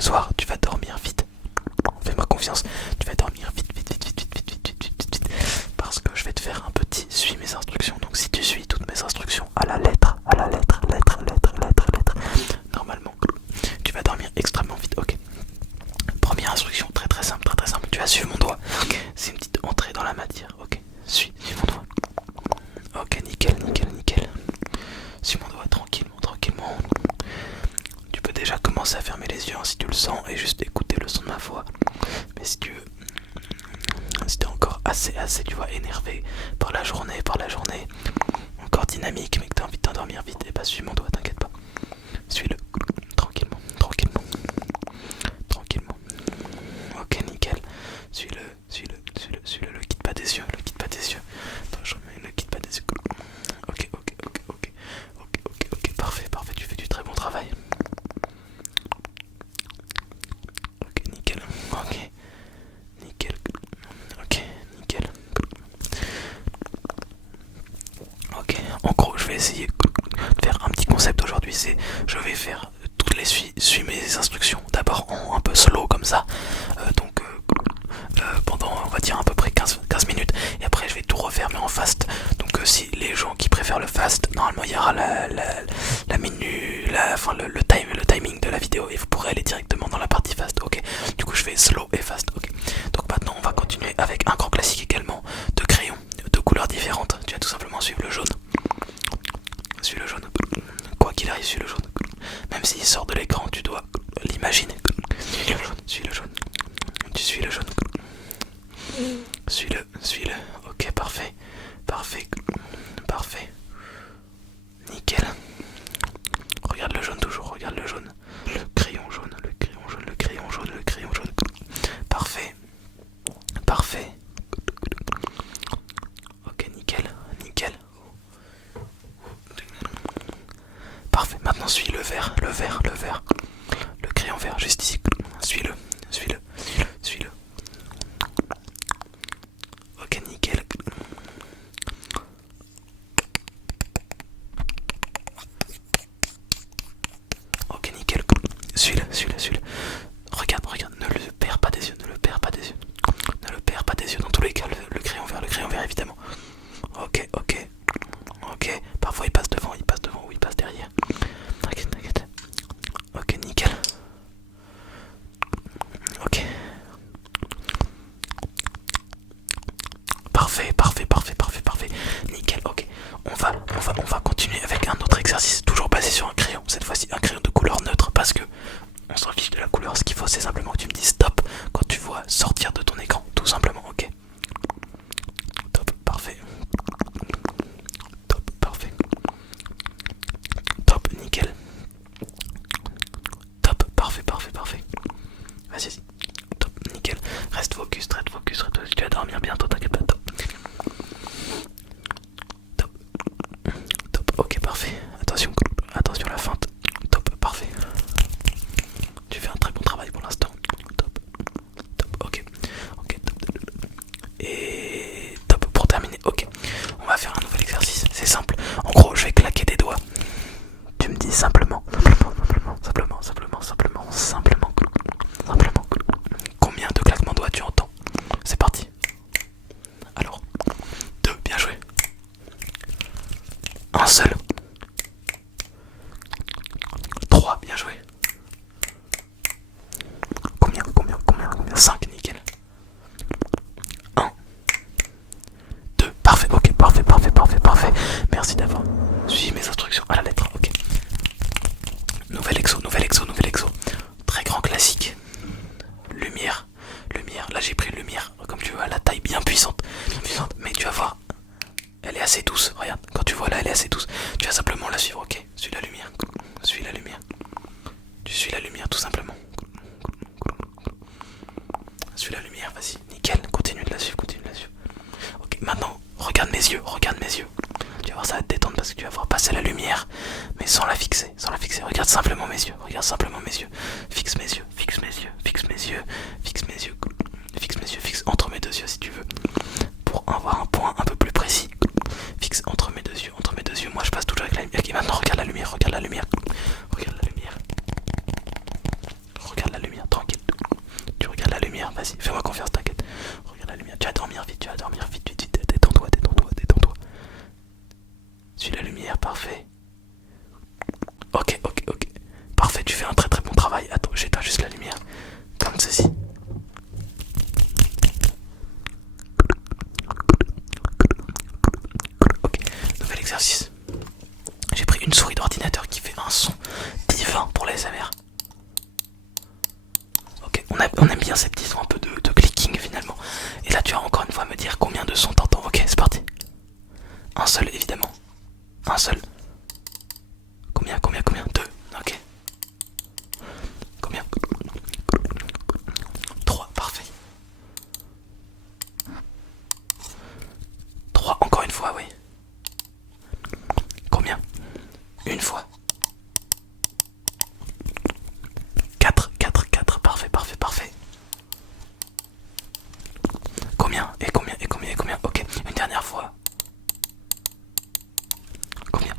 ce soir, tu vas dormir vite. Fais-moi confiance, tu vas dormir vite, vite, vite, vite, vite, vite, vite, vite, vite, vite, parce que je vais te faire un petit suis mes instructions. Donc si tu suis toutes mes instructions à la lettre, normalement, tu vas dormir extrêmement vite. Ok. Première instruction, très très simple, très très simple. Tu vas suivre mon doigt. C'est une petite entrée dans la matière. Ok. Suis mon doigt. Ok, nickel, nickel, nickel. Suis mon doigt tranquillement, tranquillement. Tu peux déjà commencer à fermer les yeux hein, si tu le sens et juste écouter le son de ma voix. Mais si tu veux, si t'es encore assez, tu vois, énervé par la journée, encore dynamique, mais que t'as envie de t'endormir vite, et bah suis mon doigt, t'inquiète pas. Suis-le, tranquillement, tranquillement, tranquillement. Ok, nickel. Suis-le, le quitte pas des yeux, Attends, je remets le quitte pas des yeux. Ok, parfait, tu fais du très bon travail. Ok, nickel, nickel. Ok, en gros, je vais essayer de faire un petit concept aujourd'hui, c'est je vais faire toutes les suis mes instructions, d'abord en un peu slow comme ça, pendant on va dire à peu près 15 minutes, et après je vais tout refaire mais en fast. Donc si les gens qui préfèrent le fast, normalement il y aura la menu, le timing de la vidéo et vous pourrez aller directement dans la partie fast. Ok, du coup je fais slow et fast. Ok, donc maintenant on va continuer avec un grand classique également de crayons de couleurs différentes. Tu vas tout simplement suivre le jaune. Suis le jaune. Quoi qu'il arrive, suis le jaune. Même s'il sort de l'écran, tu dois l'imaginer. Suis le jaune. Tu suis le jaune. Suis-le. Ok, parfait. Nickel. Regarde le jaune toujours, regarde le jaune. Le crayon jaune. Parfait. Ok, nickel. Parfait, maintenant suis le vert. Le crayon vert, juste ici. Suis-le. Ok, nickel. Ok, nickel. Suis-le. Regarde, ne le perds pas des yeux. Dans tous les cas, le crayon vert évidemment. Ok. Parfois il passe devant ou il passe derrière. T'inquiète. Ok, nickel. Ok. Parfait. Nickel, ok. On va continuer avec un autre exercice, toujours basé sur un crayon. Cette fois-ci, un crayon de couleur neutre parce que on s'en fiche de la couleur. Ce qu'il faut, c'est simplement que tu me dises stop quand tu vois sortir de ton écran. Tout simplement, ok. Top, parfait. Top, nickel. Top, parfait. Vas-y. Top, nickel. Reste focus. Tu vas dormir bientôt, t'inquiète pas. Top, ok, parfait. Attention la feinte. Top, parfait. Tu fais un très bon travail pour l'instant. Top, ok, top. Et top pour terminer. Ok, on va faire un nouvel exercice. C'est simple. En gros, je vais claquer des doigts. Tu me dis simplement. Combien de claquements de doigts tu entends? C'est parti. Alors, 2, bien joué. Un seul. 3, bien joué. Combien 5, nickel. 1, 2, parfait, ok, parfait. Merci d'avoir suivi mes instructions à la lettre, ok. Nouvel exo. Très grand classique. Lumière. Là j'ai pris une lumière, comme tu vois, la taille bien puissante. Mais tu vas voir, elle est assez douce. Regarde, quand tu vois là, elle est assez douce. Tu vas simplement la suivre, ok. Suis la lumière. Tu suis la lumière tout simplement. Suis la lumière, vas-y, nickel. Continue de la suivre. Ok, maintenant, regarde mes yeux. Tu vas voir, ça va te détendre parce que tu vas voir passer la lumière, mais sans la fixer. Regarde simplement mes yeux. Fixe mes yeux. Fixe entre mes deux yeux si tu veux. Pour avoir un point un peu plus précis. Fixe entre mes deux yeux. Moi je passe toujours avec la lumière. Ok, maintenant regarde la lumière. vas-y, fais-moi confiance, t'inquiète. Regarde la lumière, tu vas dormir vite, vite, vite, détends-toi, détends-toi, détends-toi. Suis la lumière, parfait. Ok, ok, ok. Parfait, tu fais un très très bon travail. Attends, j'éteins juste la lumière. Comme ceci. Ok, nouvel exercice. J'ai pris une souris d'ordinateur qui fait un son divin pour les ASMR. Ok, on aime bien ces petits sons un peu de clicking finalement. Et là tu vas encore une fois me dire combien de sons t'entends. Ok, c'est parti. Un seul évidemment. Un seul. Combien? Deux. Ok. Combien? Trois, parfait. Trois, encore une fois, oui. Combien? Une fois. Quatre, parfait. Combien? Ok, une dernière fois. Combien?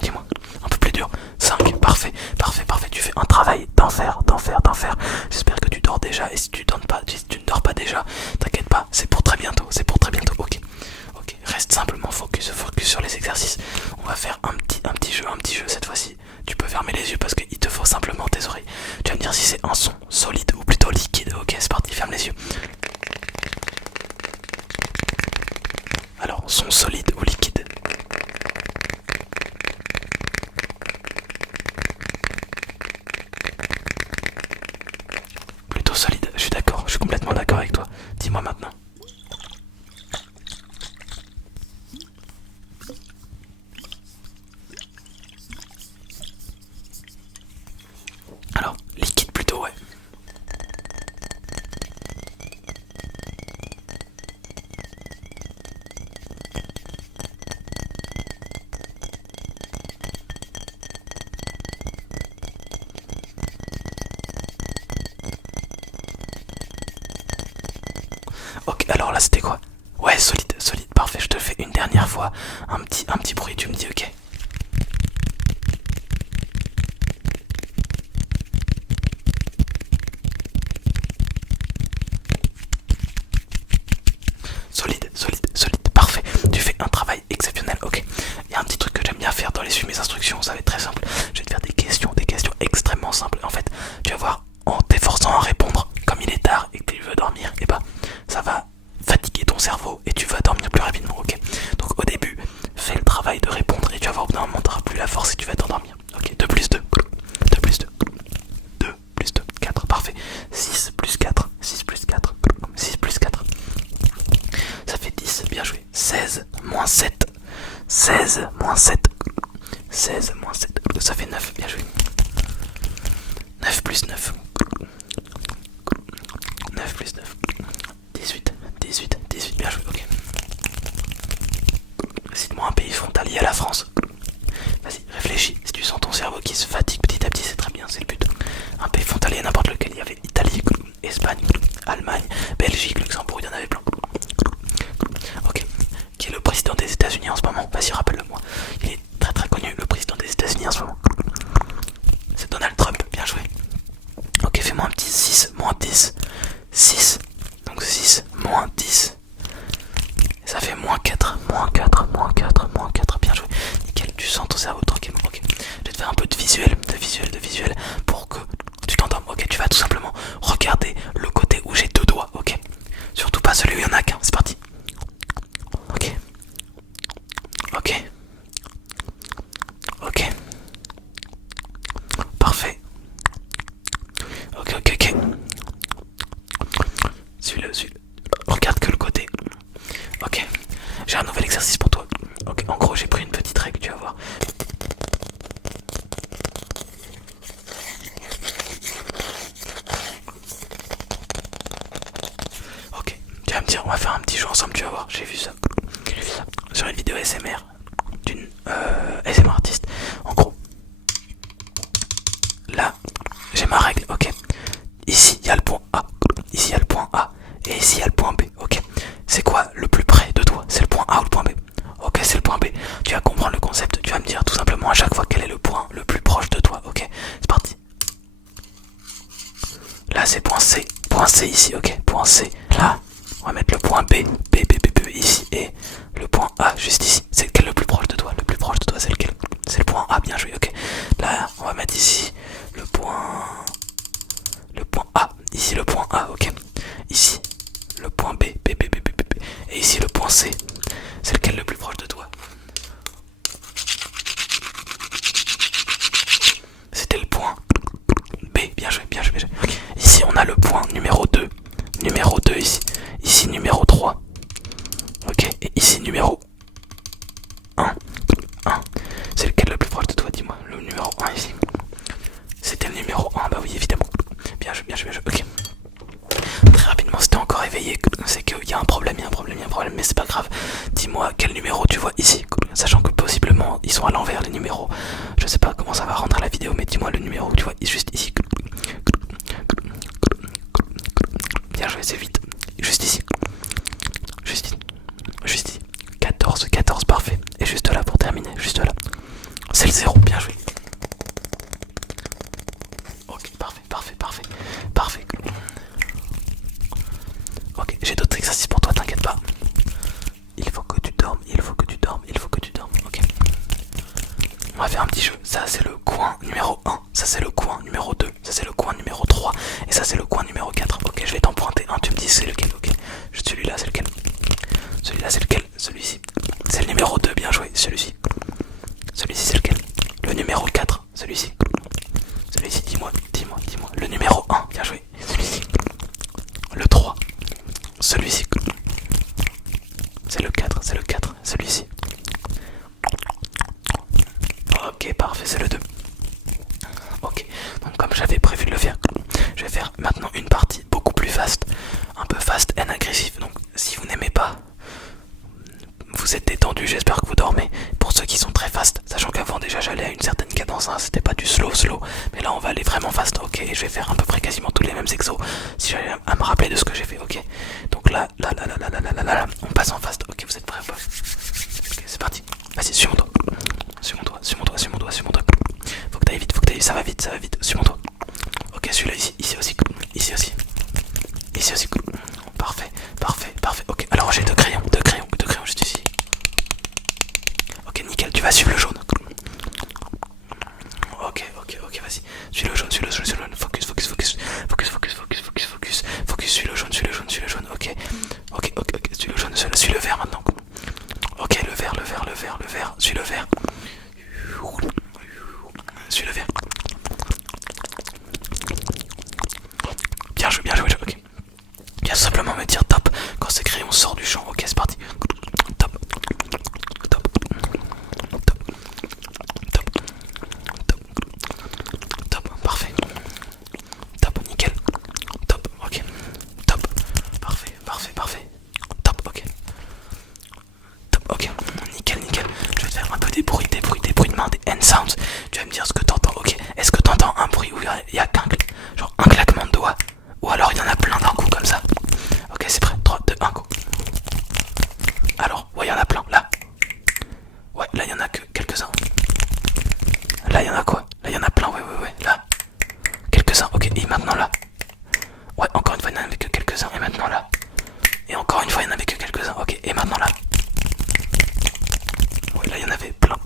Dis-moi. Un peu plus dur. 5, parfait. Tu fais un travail d'enfer. J'espère que tu dors déjà. Et si tu ne dors pas déjà, t'inquiète pas, c'est pour très bientôt. Ok. Ok, reste simplement focus sur les exercices. On va faire un petit jeu cette fois-ci. Tu peux fermer les yeux parce qu'il te faut simplement tes oreilles. Tu vas me dire si c'est un son solide ou plutôt liquide. Ok, c'est parti, ferme les yeux. Alors, son solide ou liquide? Plutôt solide, je suis d'accord, je suis complètement d'accord avec toi. Dis-moi maintenant. Alors, liquide plutôt, ouais. Ok, alors là c'était quoi? Ouais, solide, parfait, je te fais une dernière fois un petit bruit, tu me dis ok. Solide, parfait. Tu fais un travail exceptionnel, ok. Il y a un petit truc que j'aime bien faire dans les suivis mes instructions, ça va être très simple. Je vais te faire des questions extrêmement simples. En fait, tu vas voir, en t'efforçant à répondre, comme il est tard et que tu veux dormir, et bah ça va fatiguer ton cerveau et tu vas dormir plus rapidement, ok. Donc au début, fais le travail de répondre et tu vas voir au bout d'un moment, t'auras plus la force et tu vas t'endormir. Ok, 2 plus 2, 2 plus 2, 2 plus 2, 4, parfait. 6 plus 4, 6 plus 4, 6 plus 4. Ça fait 10, bien joué. 16 moins 7, 16 moins 7, 16 moins 7, ça fait 9, bien joué. 9 plus 9, 9 plus 9, 18, bien joué, ok. Cite-moi un pays frontalier à la France. Vas-y, réfléchis. Si tu sens ton cerveau qui se fatigue petit à petit, c'est très bien, c'est le but. Un pays frontalier, n'importe lequel. Il y avait Italie, Espagne, Allemagne, Belgique, Luxembourg, il y en avait plein. Ok. Qui est le président des États-Unis en ce moment? Vas-y, rappelle-le-moi. Il est très très connu, le président des États-Unis en ce moment. C'est Donald Trump, bien joué. Ok, fais-moi un petit 6 moins 10. 6. Donc 6 moins 10. Ça fait moins 4, bien joué. Nickel, tu sens ton cerveau tranquillement. Ok, je vais te faire un peu de visuel pour que tu t'endormes. Ok, tu vas tout simplement regarder le côté où j'ai deux doigts. Ok, surtout pas celui où il y en a qu'un. C'est parti. Ok, ok, parfait. Ok. Suis-le. Regarde que le côté. Ok, j'ai un nouvel exercice pour toi. Ok, en gros, j'ai pris une petite règle, tu vas voir. Ok, tu vas me dire, on va faire un petit jeu ensemble, tu vas voir. J'ai vu ça sur une vidéo SMR d'une SMR artiste. En gros, là, j'ai ma règle, ok. Ici, il y a le point A. Ici, il y a le point A. Et ici, il y a le point B, ok. C'est quoi le plus près de toi? C'est le point A ou le point B? Ok, c'est le point B. Tu vas comprendre le concept. Tu vas me dire tout simplement à chaque fois quel est le point le plus proche de toi, ok. C'est parti. Là, c'est point C. point C ici, ok, point C. Là, on va mettre le point B, B ici, et le point A juste ici. C'est lequel le plus proche de toi? Le plus proche de toi, c'est lequel? C'est le point A, bien joué, ok. Là, on va mettre ici le point A, ici le point A, ok. Ici, le point B, et ici le point C. C'est lequel le plus proche de toi? C'était le point B, bien joué, bien joué, bien joué. Ici, on a le point numéro 2. Numéro 2 ici. Ici, numéro 3. Ok, et ici, numéro 1. 1. C'est lequel le plus proche de toi, dis-moi? Le numéro 1 ici. C'était le numéro 1, bah oui, évidemment. Bien joué, bien joué, bien joué. Ok. Très rapidement, si t'es encore éveillé, c'est qu'il y a un problème, mais c'est pas grave. Dis-moi quel numéro tu vois ici, sachant que possiblement ils sont à l'envers les numéros. Je sais pas comment ça va rendre la vidéo, mais dis-moi le numéro que tu vois juste ici. Bien joué, c'est vite. Juste ici. Juste ici. Juste ici. 14, 14, parfait. Et juste là pour terminer, juste là. C'est le 0, bien joué. Ok, parfait, parfait, parfait. Parfait. Ok, j'ai d'autres exercices pour toi, t'inquiète pas. Il faut que tu dormes, il faut que tu dormes, il faut que tu dormes. Ok. On va faire un petit jeu. Ça c'est le coin numéro 1. Ça c'est le coin numéro 2. Ça c'est le coin numéro 3. Et ça c'est le coin numéro 4. Ok, je vais t'en pointer un. Tu me dis c'est lequel. Ok. Celui-là c'est lequel? Celui-là c'est lequel? Celui-ci. C'est le numéro 2. Bien joué. Celui-ci. Celui-ci c'est lequel? Le numéro 4. Celui-ci. Celui-ci, dis-moi, dis-moi, dis-moi. Le numéro 1. Bien joué. Celui-ci. Le 3. Celui-ci. C'est le 4, c'est le 4, celui-ci. Ok, parfait, c'est le 2. Ok, donc comme j'avais prévu de le faire, je vais faire maintenant une partie beaucoup plus fast. Un peu fast and agressif. Donc si vous n'aimez pas, vous êtes détendu, j'espère que vous dormez. Pour ceux qui sont très fast, sachant qu'avant déjà j'allais à une certaine cadence, hein, c'était pas du slow. Mais là on va aller vraiment fast, ok. Et je vais faire à peu près quasiment tous les mêmes exos. Si j'allais à me rappeler de ce que j'ai fait, ok. Donc là, on passe en fast, ok, vous êtes prêts ou pas? Ok, c'est parti. Vas-y, suis-moi. Suis-moi, suis-moi, suis-moi, suis-moi. Faut que t'ailles vite, ça va vite, suis-moi. Ok, celui-là ici, ici aussi, ici aussi. Ici aussi, parfait, parfait, parfait. Ok, alors j'ai deux crayons juste ici. Ok, nickel, tu vas suivre le jaune. Ok, vas-y. Suis le jaune. Focus. Suis le jaune. Ok, suis le jaune. Suis le vert maintenant. Ok, le vert. Suis le vert. Suis le vert. Bien joué, ok. Viens simplement me dire top quand ce crayon sort du champ. Ok, c'est parti. Top. Parfait. Top, nickel. Top, ok. Top. Parfait. Top, ok. Top, ok. Nickel. Je vais te faire un peu des bruits de main, des hand sounds. Tu vas me dire ce que t'entends, ok. Est-ce que t'entends un bruit où il y a qu'un genre un claquement de doigts? Ou alors il y en a plein d'un coup comme ça? Ok, c'est prêt. 3, 2, 1, go. Alors, ouais, il y en a plein, là. Ouais, là, il y en a que quelques-uns. Là, il y en a quoi? Là, il y en a plein, ouais. Là, quelques-uns, ok. Et maintenant, là. Ouais, encore une fois, il n'y en avait que quelques-uns. Et maintenant, là. Et encore une fois, il n'y en avait que quelques-uns. Ok, et maintenant, là. Ouais, là, il y en avait plein.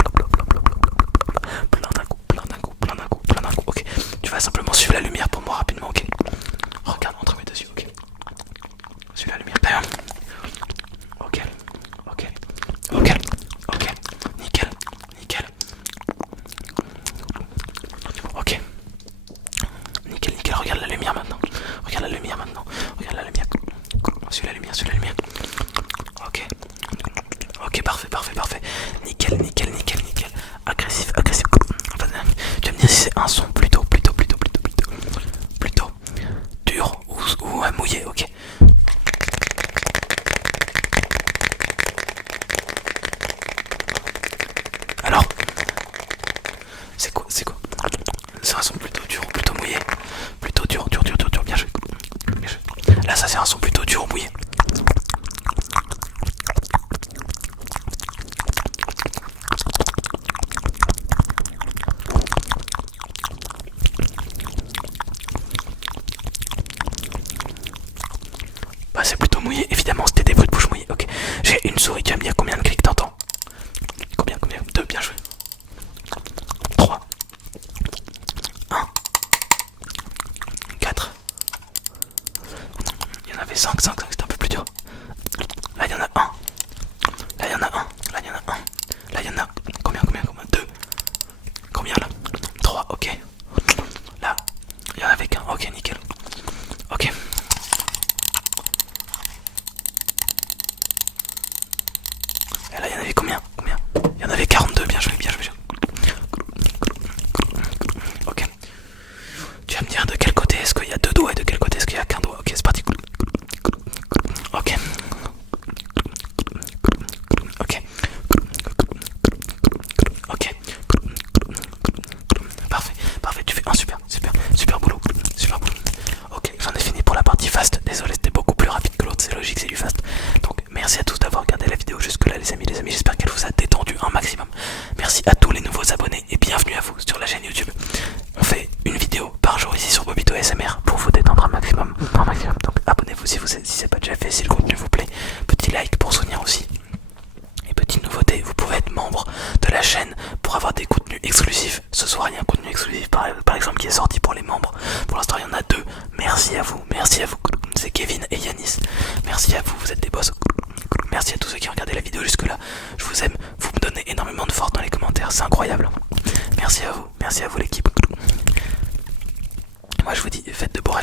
Plein d'un coup. Ok, tu vas simplement suivre la lumière pour moi rapidement, ok. Regarde entre mes deux yeux, ok. Suis la lumière, bam. Ok. Nickel. Ok. Nickel, regarde la lumière maintenant. Suis la lumière. Ok, parfait. Nickel. Agressif. Tu vas me dire si c'est un son plutôt. mouillés. Évidemment, c'était des bruits de bouche mouillés. Ok. J'ai une souris, tu vas me dire combien de clics t'entends? Combien? 2, bien joué. 3, 1, 4. Il y en avait 5, c'était un peu plus dur. Là, il y en a un. Là, il y en a un. Là, il y en a un. Là, il y en a. Combien? 2. Combien là? 3, ok. Là, il y en avait qu'un. Ok, nickel. Ok. Et là, il y en avait combien? Il y en avait 42, bien joué. Ok. Tu vas me dire de quel côté est-ce qu'il y a deux doigts et de quel côté est-ce qu'il y a qu'un doigt. Ok, c'est parti. Ok. Ok. Ok. Parfait, tu fais un super boulot. Ok, j'en ai fini pour la partie fast. Désolé, c'était beaucoup plus rapide que l'autre, c'est logique, c'est du fast. Donc, merci à tous d'avoir regardé la vidéo jusque-là, les amis. J'espère qu'elle vous a détendu un maximum. Merci à tous les nouveaux abonnés et bienvenue à vous sur la chaîne YouTube. On fait une vidéo par jour ici sur Bobito ASMR pour vous détendre un maximum. Donc, abonnez-vous si c'est pas déjà fait, si le contenu vous plaît. Petit like pour soutenir aussi. Et petite nouveauté, vous pouvez être membre de la chaîne pour avoir des contenus exclusifs. Ce soir, il y a un contenu exclusif par exemple qui est sorti pour les membres. Pour l'instant, il y en a 2. Merci à vous. C'est Kevin et Yanis. Merci à vous, vous êtes des boss. Merci à tous ceux qui ont regardé la vidéo jusque là. Je vous aime, vous me donnez énormément de force dans les commentaires, c'est incroyable. Merci à vous l'équipe. Moi je vous dis, faites de beaux rêves.